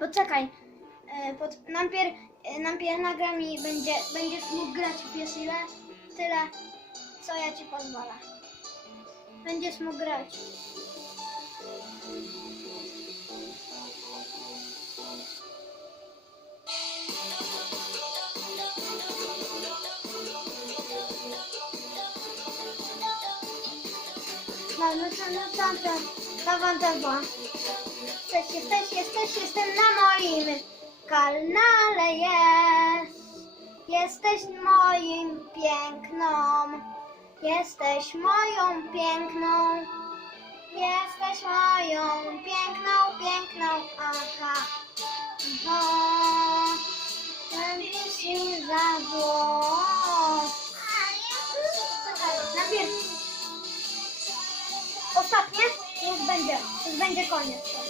Poczekaj. E, Pod, najpierw, e, najpierw nagram i będzie, będziesz mógł grać w pies ile? Tyle, co ja ci pozwolę. Będziesz mógł grać. No, no, no, no, no, no, to wam to było. Jesteś, jesteś, jesteś, jestem na moim kanale, jest. Jesteś moim piękną, jesteś moją piękną, jesteś moją piękną, piękną, aha. Bo będziesz się za włos. Najpierw ostatnie, już będzie, już będzie koniec.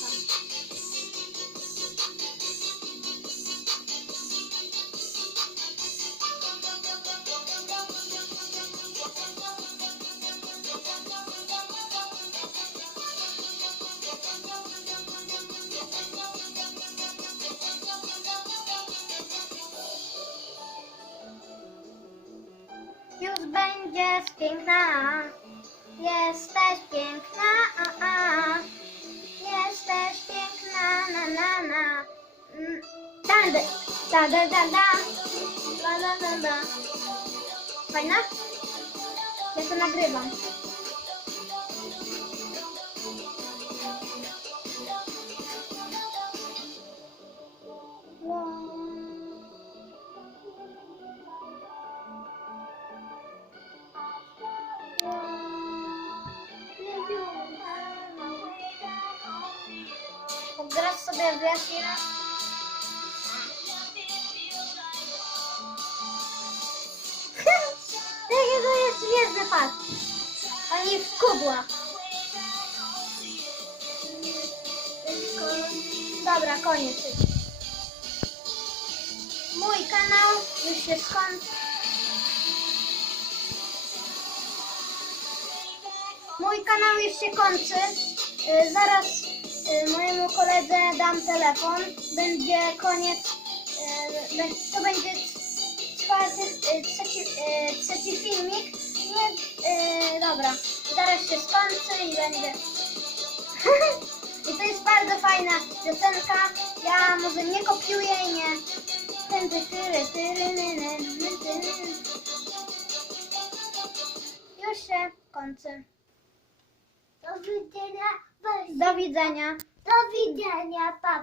Już będziesz piękna. Jesteś piękna. A, a. Jesteś piękna. Na, na, na. Mm, Da, da, da, da, da. Fajna? Ja to nagrywam. Pograsz sobie w Yashira? Jakie to jest świetny pas. Oni w kubłach. Dobra, koniec. Mój kanał już się skończy. Mój kanał już się kończy. Y, Zaraz y, mojemu koledze dam telefon. Będzie koniec. be- To będzie czwarty, y, trzeci, y, trzeci filmik. Nie, y, dobra. Zaraz się skończy i będzie. I to jest bardzo fajna piosenka. Ja może nie kopiuję i nie. Już się kończy. Do widzenia. Do widzenia. Do widzenia, papa.